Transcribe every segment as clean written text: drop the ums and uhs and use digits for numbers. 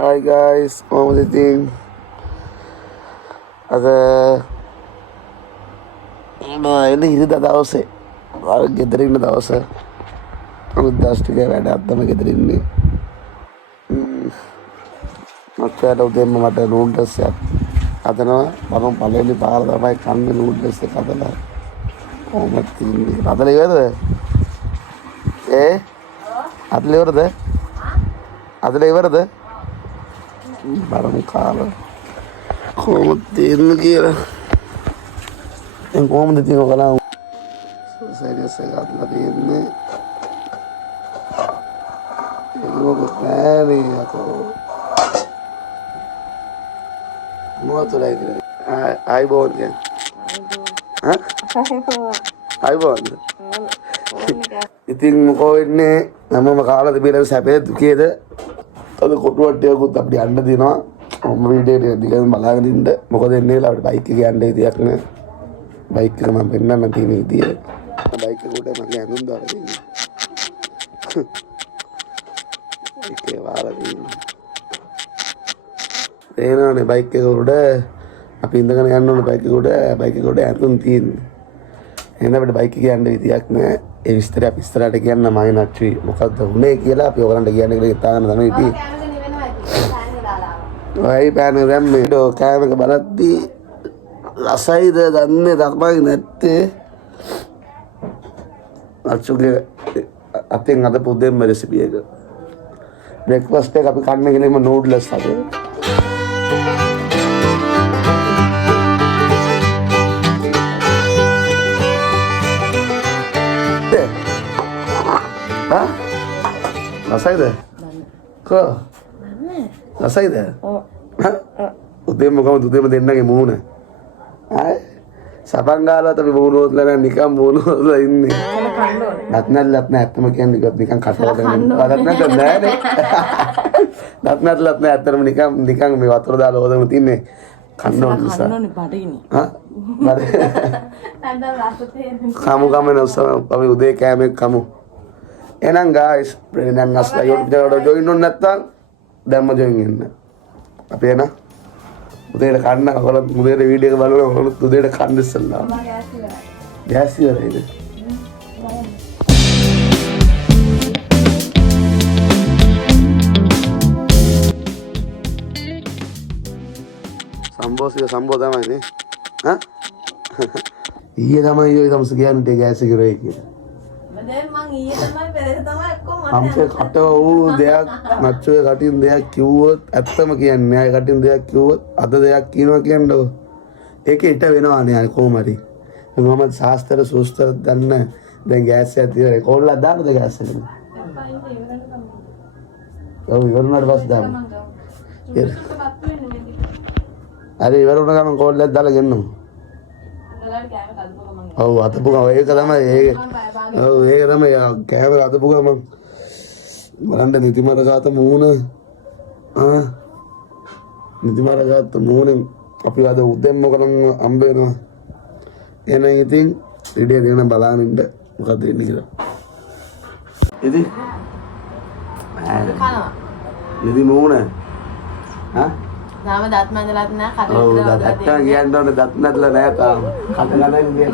Hi guys, මොකද ඉතින් අද එන්නේ ඉරිදා දවසේ ගෙදර ඉන්න දවස අනිද්දාස් ටික වැඩ අත්තම ගෙදර ඉන්නේ මට උදේම මට නූඩ්ල්ස් එකක් හදනවා මම පළවෙනි පාර තමයි කන්නේ නූඩ්ල්ස් එක හදලා කොහොමද තින්නේ හදලා ඉවරද හදලා ඉවරද බලමු කාලා කොහොමද තින්නේ කියලා දැන් කොහොමද තියන්නේ බලමු සීරියස් එකක් හදලා තියන්නේ ඒක නෑනේ අකෝ මොකටද ආයිබෝන් කියන්නේ ආයිබෝන් ඉතින් මොකෝ වෙන්නේ මම කාලා තිබිලා සැපේ දුකේද අද කොටුවට්ටියකුත් අපිට යන්න දෙනවා මම වීඩියෝ එක දිගටම බලාගෙන ඉන්න මොකද එන්නේ කියලා අපිට බයික් එකේ යන්න විදියක් නෑ බයික් එක මම පෙන්නන්න තියෙන විදිය බයික් එක උඩ මගේ ඇඳුම් දාලා තියෙනවා ඒකේ වාලා තියෙනවා එනවානේ බයික් එක උඩ අපි ඉඳගෙන යන්න ඕනේ බයික් එක උඩ ඇඳුම් තියෙන්නේ එහෙනම් අපිට බයික් එකේ යන්න විදියක් නෑ ඒ විස්තරය අපි ඉස්සරහට කියන්න මම නැච්චි මොකද්ද උනේ කියලා අපි ඔයගලන්ට කියන්න කියලා හිතාගෙන තමයි ඉතින් ඔයයි පෑන දැම්මේ කෑම එක බලද්දි රසයිද දන්නේ තමයි නැත්තේ අච්චුගේ අතෙන් අද පුදෙන්ම රෙසිපි එක බ්‍රේක්ෆාස්ට් එක අපි කන්නේ ගිහින් නූඩ්ල්ස් හදලා Nasaydı? Ko? Nasaydı? Udah mau kamu tuh denna ke muna. Ay, sapanggalat tapi bunut lah nikam bunut lah ini. Latna atma kian nikam kata dengan. Latna tuh nade. Latna atma nikam mewatur dah lo dengan ini. Kanon bisa. Kanon nih pada ini. Hah? Pada. Kamu nusah tapi udah kayak kamu. එහෙනම් guys ප්‍රේමයන් අස්ලා YouTube channel join වෙන්න නැත්නම් දැම්ම join වෙන්න. අපි එන උදේට කන්න ඔයගොල්ලෝ උදේට වීඩියෝ එක බලනවා ඔයගොල්ලෝ උදේට කන්න ඉස්සෙල්ලා. ගෑස් ඉවරයිද? සම්බෝ තමයි නේ. හා? ඊයේ තමයි ඔය තමස කියන්නේ ගෑස් එක ඉවරයි කියලා. අම්සේ කට වූ දෙයක් මච්චුවේ කටින් දෙයක් කිව්වොත් ඇත්තම කියන්නේ අය කටින් දෙයක් කිව්වොත් අද දෙයක් කියනවා කියන්නකො ඒක ඊට වෙනවානේ අය කොහොම හරි මම සාස්ත්‍ර සූස්ත්‍ර දන්න දැන් ගෑස් එකක් ඉවරයි කොල්ලක් දාන්නද ගෑස් එකට ඔව් ඉවරුණාට පස්සේ දාන්න හරි ඉවරුණ ගමන් කොල්ලක් දාලා ගෙන්නමු ඔව් අතපු ගම ඒක තමයි ඒක තමයි කෑමර අතපු ගම බලන්න නිතිමරගත මූණ නිතිමරගත මූණෙන් අපි අද උදෙන්ම කරන් හම්බ වෙනවා එහෙනම් ඉතින් වීඩියෝ දෙන්න බලන්න ඉන්න මොකද වෙන්නේ කියලා ඉතින් නිදි මූණ නාම දත් මන්දලත් නෑ කඩ ඔව් දත් කියන්න ඕනේ දත් නැත්ලා නෑ තාම කඩ ගන්න ඉන්නේ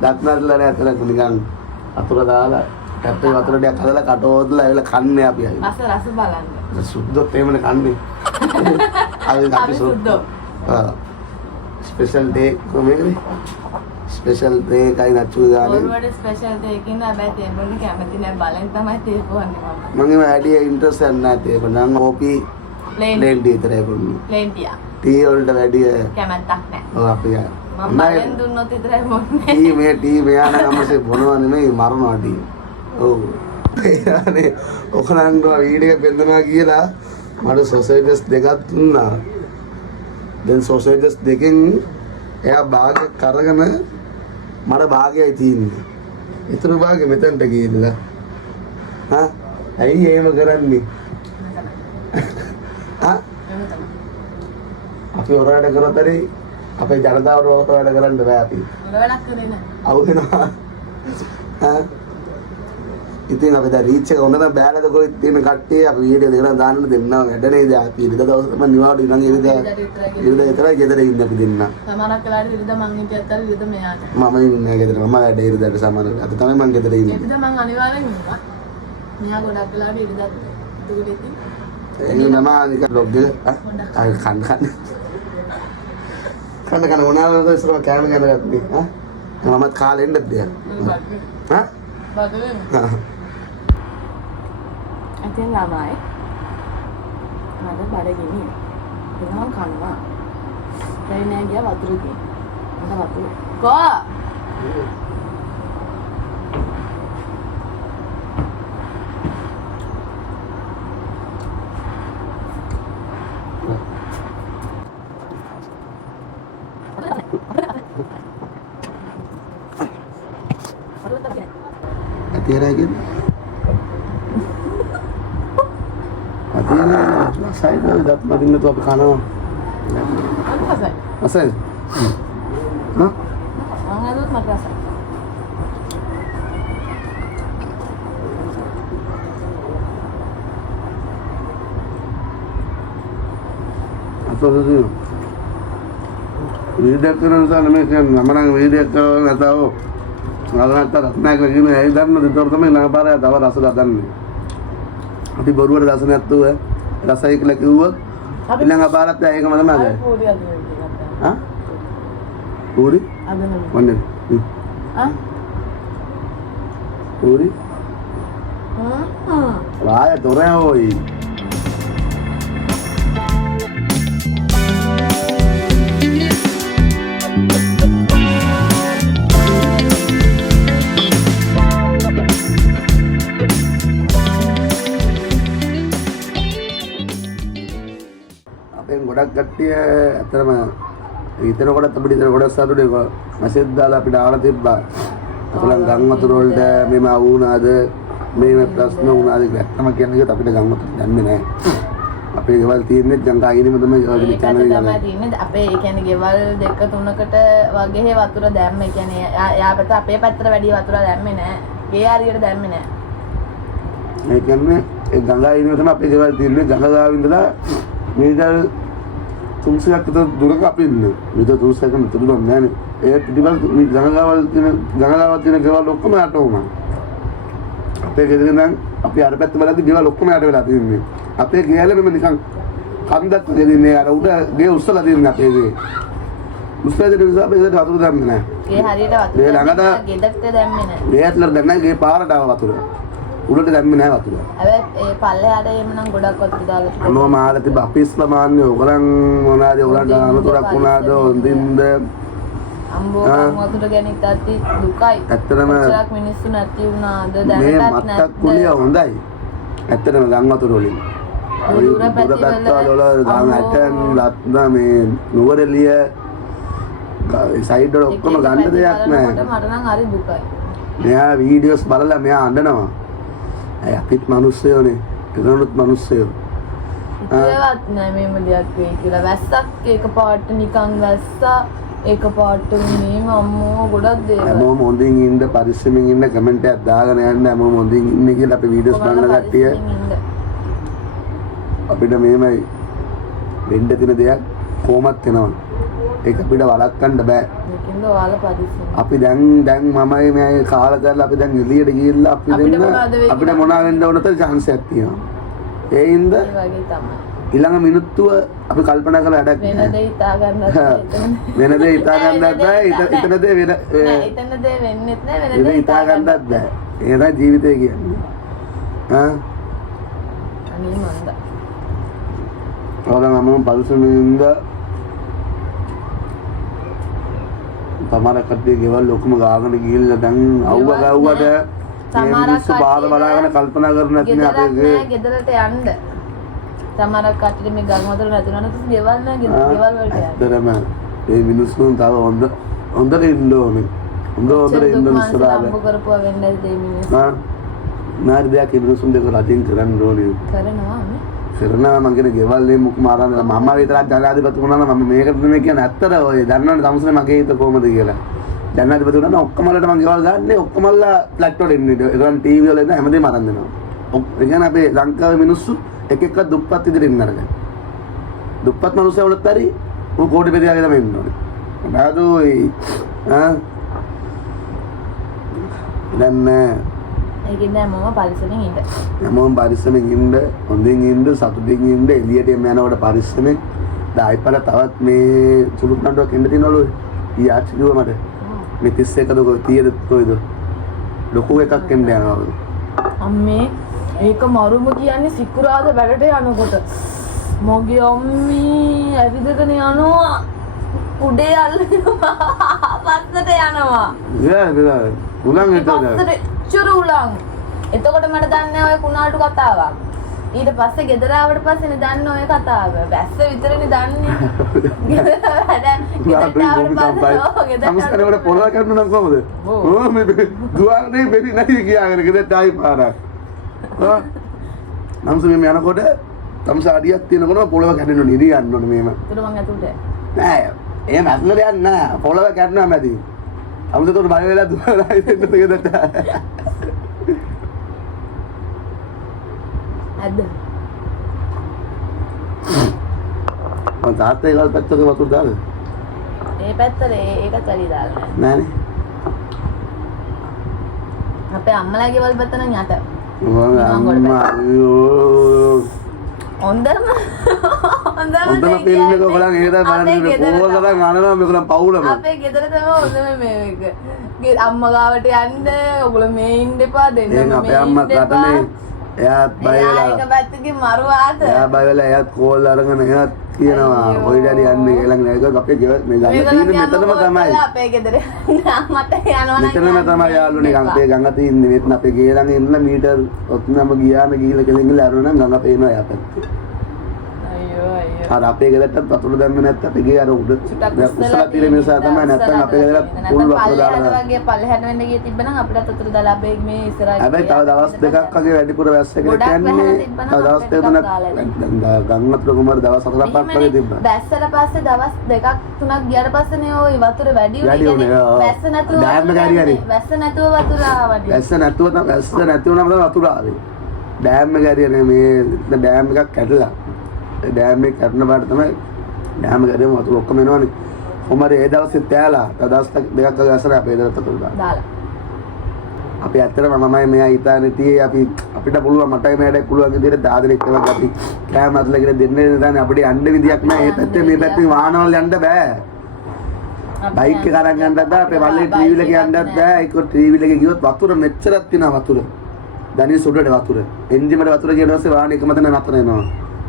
දත් නැත්ලා නෑ අතන නිකන් අතුර දාලා කැප්පේ වතුර ටිකක් හදලා කටෝදලා ඇවිල්ලා කන්නේ අපි අය රස බලන්න සුද්ධොත් එහෙමනේ කන්නේ අපි සුද්ධෝ ස්පෙෂල් ඩේ කොහේනේ ස්පෙෂල් ඩේ කයි නැචු ගානේ ඔයාලට ස්පෙෂල් ඩේ කියන හැබැයි තේබොන්න කැමති නෑ බලෙන් තමයි තේපොන්නේ මම මම වැඩි ඉන්ට්‍රස්ට් නැහැ තේබොන්න නම් ඕපි ප්ලේන් ටී විතරයි බොන්නේ ප්ලේන් ටියා ටී වලට වැඩි කැමැත්තක් නෑ ඔව් අපි මම බලෙන් දුන්නොත් විතරයි බොන්නේ ටී මෙයා නම් අම්මසේ බොනවා නෙමෙයි මරනවා ටී ඔව් ඒනේ ඔකලන්නවා වීඩියෝ එක බෙන්දනවා කියලා මට සොසේජස් දෙකක් දුන්නා දැන් සොසේජස් දෙකෙන් එයා භාගයක් කරගෙන මට භාගයයි තියෙන්නේ ඊතර භාගෙ මෙතනට ගිහිල්ලා හා ඇයි එහෙම කරන්නේ අපි ඔරාට කරොත් හරි අපේ ජනතාවට වැඩ කරන්න බෑ අපි. වැඩක් කරේ නෑ. අවුලනවා. ඉතින් අපි දැන් රීච් එක හොඳ නම් බෑලද කොයි තියෙන කට්ටිය අපි වීඩියෝ දෙකක් දාන්න දෙන්නම් වැඩනේ ඉතින් අපි ඉරිද දවස් තමයි නිවාඩු ඉඳන් ඉරිද විතරයි ගෙදර ඉන්නේ අපි දෙන්න. සමහරක් වෙලාවට ඉරිද මං හිටියත් අර ඉරිද මෙයාට. මම ඉන්නේ ගෙදර මම වැඩ ඉරිදට සමහර අද තමයි මං ගෙදර ඉන්නේ. ඉරිද මං අනිවාර්යෙන් ඉන්නවා. මෙයා ගොඩක් වෙලාවට ඉරිදත් දුකට ඉතින්. එන්නේ නම අනික බ්ලොග් එක කන්න මොනවාද ඉස්සරහ කෑම ගන්නගත්තේ මමත් කාලේ එන්නද දෙයක් බදලෙන් අතෙන් ළමයි මම බඩගිනි එනවා කනවා දැන් නෑ ගියා වතුර තියෙන මට වතුර කෝ Atiragin. Atiragin. Saya dah dapat matiin itu apa kana? Apa Asal? Hah? Ang ano madrasa? Apa tu? Video kerana saya macam nama video kerana tahu. Anak nak gini, idan nanti terutama yang apa ya, tahu rasa datang ni. Tapi baru ada rasanya tu rasa ik lagi huat. Bilang apa arah tu, yang mana mana? Puri ada ni. Hah? Puri? Ada ni. Mana? Ah? Puri? Wah, ya tu orang oi. ගොඩක් කට්ටිය අතරම ඊතර කොට අපිට ඊතර කොට සතුටේ message දාලා අපිට ආලා තිබ්බා. අපලන් ගම් වතුර වලට මේම වුණාද මේම ප්‍රශ්න වුණාද කියලා. ඇත්තම කියන්නේ අපිට ගම් වතුර දැන්නේ නැහැ. අපේ ගෙවල් තියෙන්නේ ගංගාගිරිම තමයි ඔයගොල්ලෝ කියන්නේ. තමයි තියෙන්නේ. අපේ ඒ කියන්නේ ගෙවල් දෙක තුනකට වගේ වතුර දැම්ම. ඒ කියන්නේ යාපත අපේ පැත්තට වැඩි වතුර දැම්මේ නැහැ. ගේ හරියට දැම්මේ නැහැ. ඒ කියන්නේ ඒ ගංගාගිරිම තමයි අපේ ගෙවල් තියෙන්නේ. ගංගාගාව ඉඳලා මේදල් 300ක් විතර දුරක අපි ඉන්නේ. විතර 300ක් විතර දුර නෑනේ. ඒ පිටිවල් ගංගාවල් තියෙන ගෙවල් ඔක්කොම යට වුණා. අපේ ගෙදර ඉඳන් අපි අර පැත්ත බලද්දි ගෙවල් ඔක්කොම යට වෙලා තියෙන්නේ. අපේ ගෙයලෙම නිකන් කන්දක් වගේ දින්නේ අර උඩ ගේ උස්සලා තියෙන්නේ අපේ ගේ. උස්සලා දෙන නිසා අපේ ගෙදරට වතුර දැම්මේ නෑ. ගේ හරියට වතුර ගෙදරට දැම්මේ නෑ. ගේ ඇතුළට දැම්මේ නෑ. ගේ පාරට ආව වතුර. උඩට දැම්මේ නෑ වතුර. හැබැයි ඒ පල්ලෙහාට එමුනම් ගොඩක් වතුර දාලා තිබුණා. අනෝ මාලා තිබ්බ අපි ඉස්ලාමාන්නේ ඔයගලන් මොනවාද ඔයගලන්ට අනුතරක් වුණාද හොඳින්ද අම්බෝ වතුර ගැනීමත් ඇති දුකයි. ඇත්තටම කොච්චරක් මිනිස්සු නැති වුණාද මේ දැනටත් මත්තක් නැද්ද? කුලිය හොඳයි. ඇත්තටම ගම් වතුර වලින්. දුර පැත්තවල වල ගම් ඇතන් රත්න මේ නුවරඑළිය සයිඩ් වල ඔක්කොම ගන්න දෙයක් නැහැ. මට නම් හරි දුකයි. මෙයා වීඩියෝස් බලලා මෙයා අඬනවා. අපිත් මිනිස්සයෝනේ. ඒගොල්ලොත් මිනිස්සයෝ. ඒවත් නෑ මේම දෙයක් වෙයි කියලා. වැස්සක් එකපාරට නිකන් වැස්සා එකපාරට මේම අම්මෝ ගොඩක් දේවල්. හැමෝම හොඳින් ඉන්න පරිස්සමින් ඉන්න කමෙන්ට් එකක් දාගෙන යන්න හැමෝම හොඳින් ඉන්න කියලා අපි වීඩියෝස් බලන කට්ටිය අපිට මේමයි වෙන්න තියෙන දෙයක් කොහොමත් වෙනවා. ඒක අපිට වළක්වන්න බෑ. මේකෙන්ද ඔයාලා පරිස්සම්. අපි දැන් මමයි මේ කාලා කරලා අපි දැන් එළියට ගිහිල්ලා අපි දෙන්න අපිට මොනවා වෙන්න ඕනද chance එකක් තියෙනවා. ඒ හින්ද ඒ වගේ තමයි. ඊළඟ මිනිත්තුව අපි කල්පනා කරලා වැඩක් වෙන දේ හිතා ගන්නත් වෙන දේ හිතා ගන්නත් බෑ. හිතන දේ වෙන හිතන දේ වෙන්නෙත් නෑ වෙන වෙන දේ හිතා ගන්නත් බෑ. ඒ තමයි ජීවිතය කියන්නේ. අනේ මන්ද. ඔයාලා මම පරිස්සමින්ද සමහර කට්ටිය ගෙවල් ඔක්කොම ගාගෙන ගිහිල්ලා දැන් අවුව ගාවුවට මිනිස්සු බාහිර බලාගෙන කල්පනා කරන්නේ නැති නේ අපේ ගෙදරට යන්න. සමහර කට්ටිය මේ ගම් වතුර නැතුනට ගෙවල් නෑ ගෙවල් වලට යන්න. ඇත්තටම මේ මිනිස්සුන් තව හොඳට ඉන්න ඕනේ. හොඳට ඉන්න ඉස්සරහට. අම්බ කරපුවා වෙන්නේ දෙයි මිනිස්සු. නාරි දෙයක් මිනිස්සුන් දෙක රටින් කරන්න ඕනේ. කරනවා නේ. කරනවා මං කියන ගෙවල් මේ මුක් මාරන්න මම විතරක් ජනාධිපති වුණා නම් මම මේකට නෙමෙයි කියන්නේ ඇත්තට ඔය දන්නවනේ තමුසේ මගේ හිත කොහමද කියලා ජනාධිපති උනන ඔක්කොමලට මම ගෙවල් ගන්න ඔක්කොමල්ලා ෆ්ලැට් වල ඉන්නේ. ඒගොල්ලන් ටීවී වල ඉන්න හැමදේම අරන් දෙනවා. ඒ කියන්නේ අපේ ලංකාවේ මිනිස්සු එක එක දුප්පත් ඉදිරියෙන් ඉන්න අරගෙන. දුප්පත් මිනිස්සු වලත් හරි උන් කෝටිපති ආගේ තමයි ඉන්න ඕනේ. බාදුයි දැන් ඒකින්ද මම පරිස්සමෙන් ඉන්න. මම පරිස්සමෙන් ඉන්න, හොඳින් ඉන්න, සතුටින් ඉන්න, එළියට යනකොට පරිස්සමෙන්. ඩයිපර තවත් මේ සුළු නඩුවක් එන්න තියෙනවලු. ඊ ආච්චි කිව්වා මට. මේ 31ද කොයි 30ද කොයිද? ලොකු එකක් එන්න යනවා. අම්මේ ඒක මරුම කියන්නේ සිකුරාද වැඩට යනකොට. මොගේ අම්මී ඇවිදගෙන යනවා. උඩේ අල්ලනවා. පස්සට යනවා. යා උලන් හිටවද? පස්සට චුරු උලන්. එතකොට මට දන්නේ ඔය කුණාටු කතාවක්. ඊට පස්සේ ගෙදර ආවට පස්සේනේ දන්නේ ඔය කතාව. වැස්ස විතරනේ දන්නේ. සමස්තනවල පොළව කරන්න නම් කොහොමද? ඕ මේ දුවන්නේ බෙරි නැති කියාගෙන ගෙදරට ආයි පාරක්. ආ නම් මේ යනකොට තමස අඩියක් තියෙනකොට පොළව කැඩෙන්න නිරි යන්න ඕනේ මේම. ඒතර මං ඇතුළට නෑ එහෙම අස්න දෙයක් නෑ. පොළව කැඩෙනවා මැදි. අමුතට බය වෙලා දුවලා ඉන්න ගෙදරට. ඇද්ද? මම තාත්තේ ගාල් පැත්තක වතුර දාලා. ඒ පැත්තට ඒකත් වැඩි දාලා නැහැ. නෑනේ. අපේ අම්මලාගේ වල පැත්ත නම් යට. අම්මා අයියෝ. හොඳම ෆිල්ම් එක ඔයගොල්ලන් ඒකද බලන්නේ. ඕගොල්ලන් අනනවා මේගොල්ලන් පවුලම. අපේ ගෙදර තමයි හොඳම මේක. අම්මා ගාවට යන්න ඔයගොල්ලෝ මේ ඉන්න එපා දෙන්න මේ. අපේ අම්මා රටනේ එයාත් බය වෙලා. ඒක පැත්තකින් මරුවාට. එයා බය වෙලා එයාත් කෝල් අරගෙන එයාත් කියනවා ඔය ඩැඩි යන්නේ ඊළඟ නේද අපේ ගෙවල් මේ ගන්න තියෙන්නේ මෙතනම තමයි. අපේ ගෙදර අම්මට යනවා නම් මෙතනම තමයි යාළුවනේ අපේ ගඟ තියෙන්නේ. මෙතන අපේ ගේ ළඟ ඉන්න මීටර් ඔතනම ගියාම ගිහිල්ලා කෙලින්ගල අරනවා නම් ගඟ පේනවා යා පැත්තේ. අයියෝ අයියෝ. අර අපේ ගෙදරට වතුර දැම්මේ නැත්නම් අපේ ගේ අර උඩ උස්සලා තියෙන නිසා තමයි නැත්නම් අපේ ගෙදරට පුල් වතුර දාලා වගේ පල්ලෙහාට වෙන්න ගියේ තිබ්බනම් අපිටත් වතුර දාලා අපේ මේ ඉස්සරහා. හැබැයි තව දවස් දෙකක් වගේ වැඩිපුර වැස්සකට කියන්නේ තව දවස් දෙකක් ගම් වතුර කුමාර දවස් 4-5ක් වගේ තිබ්බා. වැස්සට පස්සේ දවස් 2-3ක් ගියාට පස්සේනේ ওই වතුර වැඩි වුණේ. වැස්ස නැතුව ඩෑම් එක හරි හරි. වැස්ස නැතුව වතුර ආවනේ. වැස්ස නැතුව නම් වතුර ආවේ. ඩෑම් එක හරියනේ මේ ඩෑම් එකක් කැඩලා. ඒ ඩෑම් එක කැඩන පාට තමයි ඩෑම් එක හරියම වතුර ඔක්කොම එනවනේ. කොහමද ඒ දවසේ තෑලා තව දවස් දෙකක් වගේ වැස්සට අපේ ගෙදරට වතුර දාලා. අපි ඇත්තටම මමයි මෙයා හිතානේ තියේ අපි අපිට පුළුවන් මටයි මෙයාට පුළුවන් විදිහට දාදෙනෙක් වගේ අපි කෑම අතලගෙන දෙන්නේ නැදානේ අපිට යන්න විදියක් නැහැ. මේ පැත්තේ මේ පැත්තේ වාහනවල යන්න බෑ. බයික් එක අරන් යන්නත් බෑ. අපේ වල්ලේ ට්‍රීවිල් එක යන්නත් බෑ. ඒක ට්‍රීවිල් එකේ ගියොත් වතුර මෙච්චරක් තියෙනවා වතුර. දැනින් සුඩට වතුර. එන්ජිමට වතුර ගියට පස්සේ වාහනේ එකම තැන නතර වෙනවා.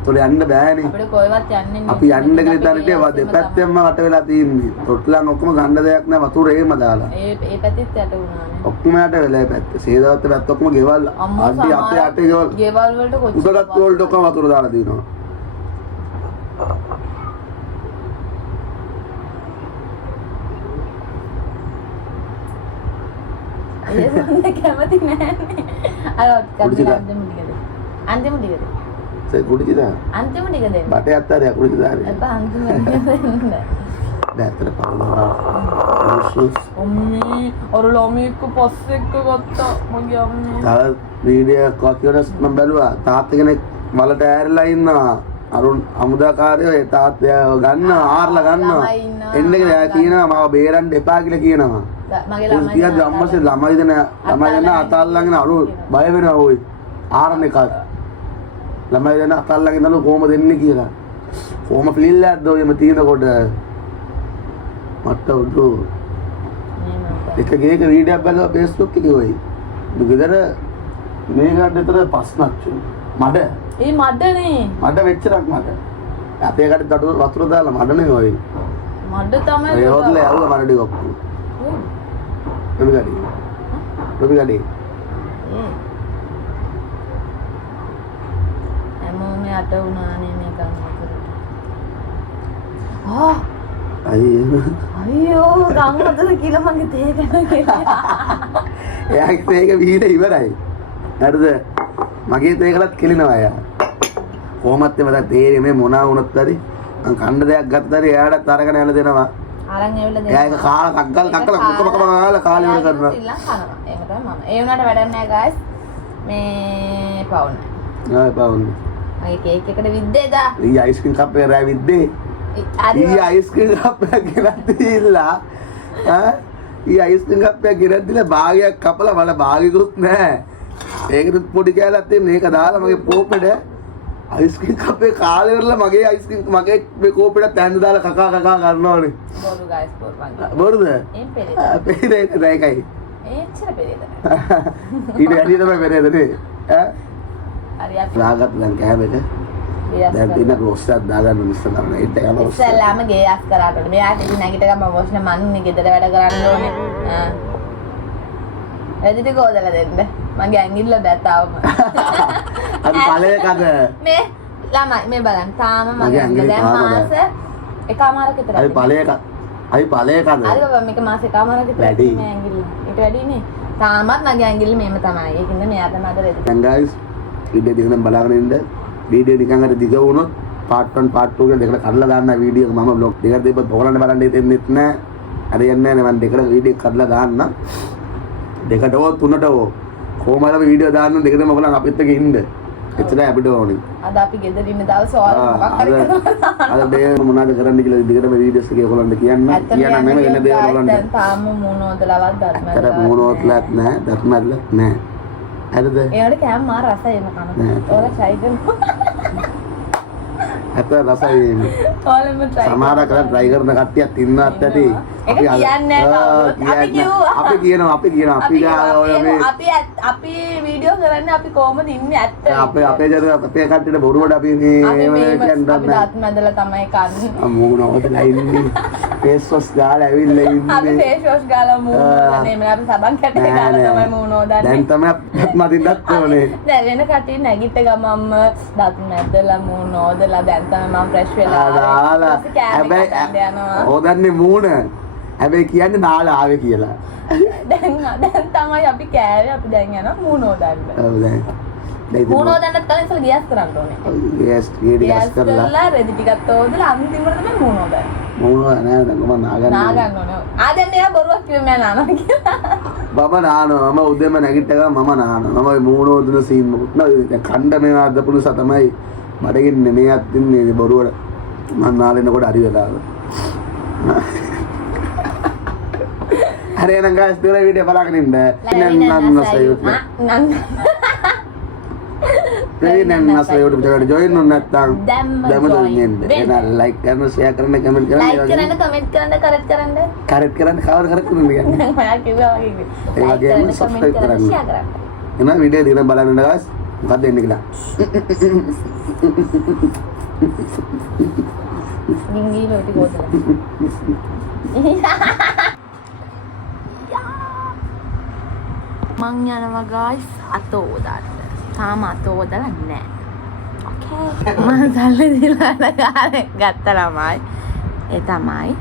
ඒතොල යන්න බෑනේ. අපිට කොහෙවත් යන්නේ නැහැ. අපි යන්න කියලා හිතන්නේ දෙපැත්තෙන්ම වට වෙලා තියෙන්නේ. තොට්ලන් ඔක්කොම ගන්න දෙයක් නැහැ වතුර එහෙම දාලා. ඒ පැත්තෙත් යට වුණානේ. ඔක්කොම යට වෙලා ඒ පැත්ත. සේදවත්ත පැත්ත ඔක්කොම ගෙවල් අඩි අපේ අටේ ගෙවල්. ගෙවල් වලට කොච්චර උඩට වලට ඔක්කොම වතුර දාලා දිනවා. ඒ සම්ද කැමති නෑනේ. අර අන්තිම ටිකද? සේ කුඩිද? අන්තිම ටික දෙන්න. බටේ අත්තරේ කුඩිද දාන්නේ. එපා අන්තිම ටික දෙන්න. දැත්තර පානවා. අම්මේ අර ළමෙක්ව පස්සෙක්ක ගත්තා මගේ අම්මේ. තව වීඩියෝ කොකියරස් මම බැලුවා. තාත්තා කෙනෙක් වලට ඇරලා ඉන්නවා. අරුන් අමුදාකාරයෝ ඒ තාත්තයා ගන්නවා ආරලා ගන්නවා. එන්න කියලා කියනවා මාව බේරන්න එපා කියලා කියනවා. මගේ ළමයි කියද්දි අම්මසේ ළමයි දෙන අතල්ලාගෙන අරු බය වෙනවා ওই ආරණ එකක්. ළමයි දෙන අතල්ලාගෙන නලු කොහොම දෙන්නේ කියලා. කොහොම පිළිල්ලක්ද ඔයම තියෙනකොට මට උඩු එක ගේක වීඩියෝක් බලලා Facebook එකේ ඔය. දුගෙදර මේ ගන්න විතර පස්නක් මඩ. ඒ මඩනේ. මඩ වෙච්චරක් මඩ. අපේ කඩේ වතුර දාලා මඩනේ ඔය. මඩ තමයි. ඒ හොදලා යවුවා මඩ ටික ඔක්කොම. රොබි ගඩේ. හැමෝම යට වුණානේ මේ ගන්න වතුරට. අයියෝ ගම් වතුර කියලා මගේ තේ ගන්නවා. එයාගේ තේක වීඩ ඉවරයි. හරිද? මගේ තේකලත් කෙලිනවා එයා. කොහොමත් මට තේරෙන්නේ මේ මොනවා වුණත් හරි කන්න දෙයක් ගත්ත හරි එයාටත් අරගෙන යන දෙනවා. අරන් ඇවිල්ලා එයා ඒක කාලා කක්කල් කක්කල කාලේ ඉවර කරනවා. ඉල්ලන් කනවා. ඒක තමයි මම. ඒ වුණාට වැඩක් නැහැ guys. මේ පවුන්. ආ පවුන්. මගේ කේක් එකට විද්දේ දා. ඊ අයිස්ක්‍රීම් කප් එක රෑ විද්දේ. ඊ අයිස්ක්‍රීම් කප් එක ගෙනත් දීලා ඊ අයිස්ක්‍රීම් කප් එක ගෙනත් දීලා භාගයක් කපලා මල භාගිකුත් නැහැ. ඒකට පොඩි කෑල්ලක් තියෙන මේක දාලා මගේ කෝපෙට අයිස්ක්‍රීම් කප් එක කාලේ ඉවරලා මගේ අයිස්ක්‍රීම් මගේ මේ කෝපෙට තැන්න දාලා කකා කරනවනේ. බොරු guys බොරු. බොරුද? එම් පෙරේද. පෙරේද ඒකයි. එච්චර පෙරේද. ඊට වැඩි තමයි පෙරේදනේ. ඈ හරි අපි රාගත් දැන් කෑමෙට දැන් දින රෝස්ට් දාගන්න මිස්සන කරන ඒත් එකම ඉස්සෙල්ලාම ගේස් කරාට මෙයාට ඉතින් නැගිට ගම මොස්න මන්නේ ගෙදර වැඩ කරන්න ඕනේ. එදිට ගෝදලා දෙන්න. මගේ ඇඟිල්ල බැතාවම. අද ඵලයකද මේ ළමයි මේ බලන්න තාම මගේ ඇඟිල්ල දැන් මාස එකමාරක විතර. අයි ඵලයක අයි ඵලයකද අද බබා මේක මාස එකමාරක විතර වැඩි. මේ ඇඟිල්ල. ඊට වැඩිනේ. තාමත් මගේ ඇඟිල්ල මේම තමයි. ඒකින්ද මෙයා තමයි අද රෙදි. දැන් guys වීඩියෝ දිගටම බලාගෙන ඉන්න. වීඩියෝ නිකන් අර දිග වුණොත් part 1 part 2 කියලා දෙකට කඩලා දාන්න වීඩියෝ එක මම vlog දෙකක් දෙපොත් හොලන්න බලන්න හිතෙන්නෙත් නැහැ. හරියන්නේ නැහැ මම දෙකට වීඩියෝ කඩලා දාන්න. දෙකට හෝ තුනට හෝ කොහමද වීඩියෝ දාන්න දෙකටම බලන් අපිත් එක්ක ඉන්න. එච්චරයි අපිට ඕනේ. අද අපි ගෙදර ඉන්න දවස් ඕල් මොකක් හරි කරනවා. අද මේ මොනවද කරන්න කියලා දිගටම වීඩියෝස් එකේ ඔයගොල්ලන්ට කියන්න. කියන්න මම වෙන දේවල් ඔයගොල්ලන්ට. දැන් තාම මොනෝදලවත් ධර්මද. අතර මොනෝත්ලත් නැහැ, ධර්මදලත් නැහැ. හරිද? ඒකට කෑම මාර රසයි එම කන. ඕලා try කරනවා. අත රසයි එන්නේ. ඕලෙම try. සමහර කරලා try කරන කට්ටියක් ඉන්නවත් ඇති. ඒක කියන්නේ නැහැ කවුරුත්. අපි කිව්වා. අපි කියනවා අපි ගාව ඔය මේ අපි වීඩියෝ කරන්නේ අපි කොහමද ඉන්නේ ඇත්ත. අපේ ජන අපේ කට්ටියට බොරුවට අපි මේ අපි කියන්නේ දාත් මැදලා තමයි කන්නේ. මොනවද ඉන්නේ ෆේස් වොෂ් ගාලා ඇවිල්ලා අපි ඉන්නේ ෆේස් වොෂ් ගාලා මූණ නේ අපි සබන් කැටේ ගාලා තමයි මූණ හොදන්නේ. දැන් තමයි මදින්නත් ඕනේ. දැන් වෙන කටින් නැගිට ගමම්ම දත් මැදලා මූණ හොදලා දැන් තමයි මම ෆ්‍රෙෂ් වෙලා දාලා හැබැයි හොදන්නේ මූණ හැබැයි කියන්නේ නාල ආවේ කියලා. දැන් තමයි අපි කෑවේ අපි දැන් යනවා මූණ හොදන්න. ඔව් දැන් මූණ හොදන්නත් කලින් ඉස්සෙල්ලා ගියස් කරන්න ඕනේ. ගෑස් ගෑස් කරලා රෙදි ටිකක් හොදලා අන්තිමට තමයි මූණ හොදන්නේ. මූණ නෑ දැන් මම නාගන්න ඕනේ. දැන් මෙයා බොරුවක් කිව්ව මම නානවා කියලා. බබ නානවා මම උදේම නැගිට ගමන් මම නානවා මම මූණ හොදන සීන් මොකුත් නෑ දැන් කණ්ඩ මේවා අදපු නිසා තමයි බඩගින්නේ මේවත් ඉන්නේ බොරුවට මම නාලෙනකොට හරි වෙලාව. හරි එහෙනම් guys දෙවන වීඩියෝ බලන්න ඉන්න. නන්නස YouTube channel join වෙන්න නැත්නම් දැම්ම join වෙන්න. එහෙනම් like කරන්න, share කරන්න, comment කරන්න. like කරන්න, comment කරන්න, correct කරන්න. correct කරන්න කවර correct කරන්න කියන්නේ. මම කිව්වා වගේ. ඒ වගේම subscribe කරන්න. share කරන්න. එහෙනම් වීඩියෝ දින බලන්න ඉන්න guys. මොකක්ද එන්නේ කියලා. ගින්ගී ලෝටි ගෝතලා. මං යනවා guys අතෝ දාන්න. තාම අතෝ දාලා නැහැ. ඕකේ. මම සල්ලි දීලා ගානේ ගත්ත ළමයි. ඒ තමයි.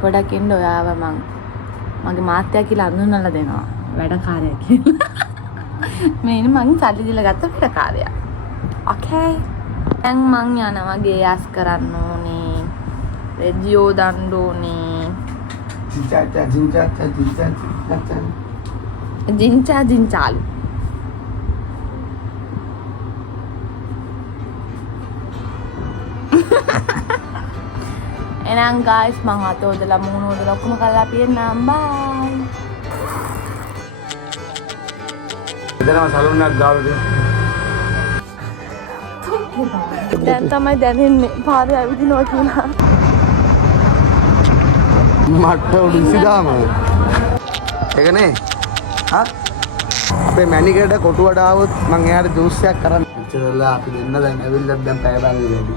පොඩක් ඉන්න ඔයාව මගේ මාත්‍යා කියලා අඳුනලා දෙනවා. වැඩකාරයා කියලා. මේ ඉන්නේ මං සල්ලි දීලා ගත්ත වැඩකාරයා. ඕකේ. දැන් මං යනවා ගේස් කරන්න ඕනේ. රෙඩියෝ දාන්න ඕනේ. Jincha jinchalu. Enang guys, mga to dala muna dala ko makalapin na bye. Ito naman salon na gawin din. Dan tamay danin pare avidino kila. මට්ට උඩින් සිදාම ඒකනේ අපේ මැනිකේට කොටුවට ආවොත් මං එයාට ජූස් එකක් කරන්න ඉතින්ලා අපි දෙන්න දැන් ඇවිල්ලා දැන් පැය භාගයක් වැඩි